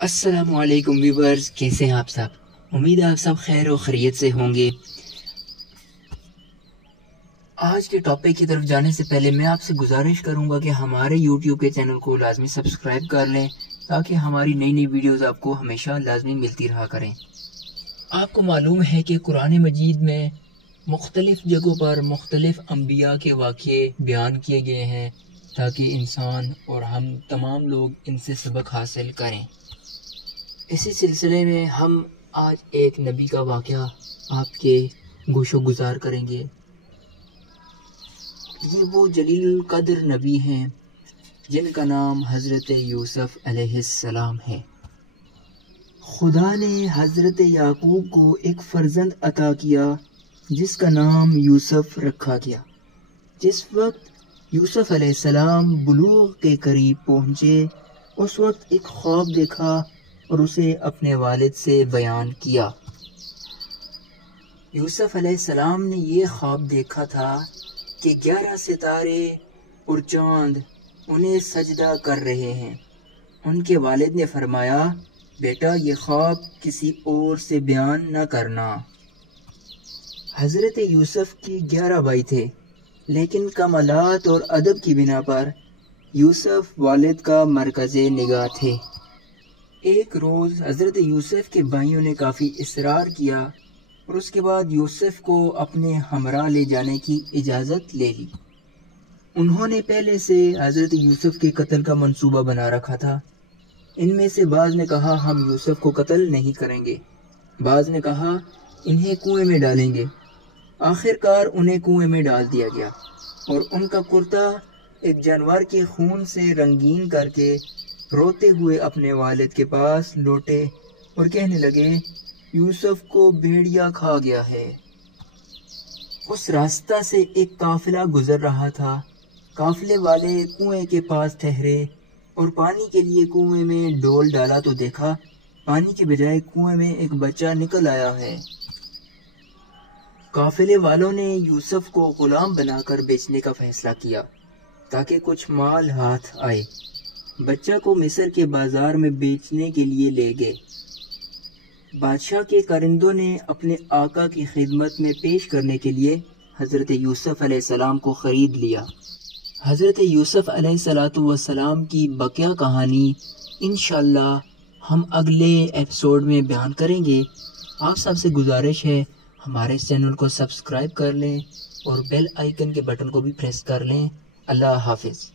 अस्सलामुअलैकुम व्यूवर्स, कैसे हैं आप सब। उम्मीद है आप सब खैर और खैरियत से होंगे। आज के टॉपिक की तरफ जाने से पहले मैं आपसे गुजारिश करूंगा कि हमारे यूट्यूब के चैनल को लाजमी सब्सक्राइब कर लें ताकि हमारी नई नई वीडियोस आपको हमेशा लाजमी मिलती रहा करें। आपको मालूम है कि कुरान मजीद में मुख्तलिफ जगहों पर मुख्तलिफ अम्बिया के वाक़े बयान किए गए हैं ताकि इंसान और हम तमाम लोग इनसे सबक हासिल करें। इसी सिलसिले में हम आज एक नबी का वाक़या आपके गोशो गुजार करेंगे। ये वो जलील कदर नबी हैं जिनका नाम हज़रत यूसुफ अलैहिस्सलाम है। खुदा ने हज़रत याकूब को एक फ़र्जंद अता किया जिसका नाम यूसुफ रखा गया। जिस वक्त यूसुफ अलैहिस्सलाम बुलूग के करीब पहुँचे, उस वक्त एक ख्वाब देखा और उसे अपने वालिद से बयान किया। यूसुफ अलैहिस्सलाम ने ये ख्वाब देखा था कि 11 सितारे और चाँद उन्हें सजदा कर रहे हैं। उनके वालिद ने फरमाया, बेटा ये ख्वाब किसी और से बयान न करना। हज़रत यूसुफ के 11 भाई थे, लेकिन कमालात और अदब की बिना पर यूसुफ वालिद का मरकज़े निगाह थे। एक रोज़ हज़रत यूसुफ के भाइयों ने काफ़ी इसरार किया और उसके बाद यूसुफ को अपने हमरा ले जाने की इजाज़त ले ली। उन्होंने पहले से हज़रत यूसुफ के कत्ल का मंसूबा बना रखा था। इनमें से बाज़ ने कहा हम यूसुफ को कत्ल नहीं करेंगे, बाज़ ने कहा इन्हें कुएं में डालेंगे। आखिरकार उन्हें कुएं में डाल दिया गया और उनका कुर्ता एक जानवर के खून से रंगीन करके रोते हुए अपने वालिद के पास लौटे और कहने लगे, यूसुफ को भेड़िया खा गया है। उस रास्ता से एक काफिला गुजर रहा था। काफिले वाले कुएं के पास ठहरे और पानी के लिए कुएं में डोल डाला तो देखा पानी के बजाय कुएं में एक बच्चा निकल आया है। काफिले वालों ने यूसुफ को गुलाम बनाकर बेचने का फैसला किया ताकि कुछ माल हाथ आए। बच्चा को मिस्र के बाजार में बेचने के लिए ले गए। बादशाह के कारिंदों ने अपने आका की खिदमत में पेश करने के लिए हज़रत यूसुफ अलैहिस्सलाम को ख़रीद लिया। हज़रत यूसुफ अलैहिस्सलाम की बकिया कहानी इंशाअल्लाह हम अगले एपिसोड में बयान करेंगे। आप सबसे गुजारिश है हमारे इस चैनल को सब्सक्राइब कर लें और बेल आइकन के बटन को भी प्रेस कर लें। अल्लाह हाफिज़।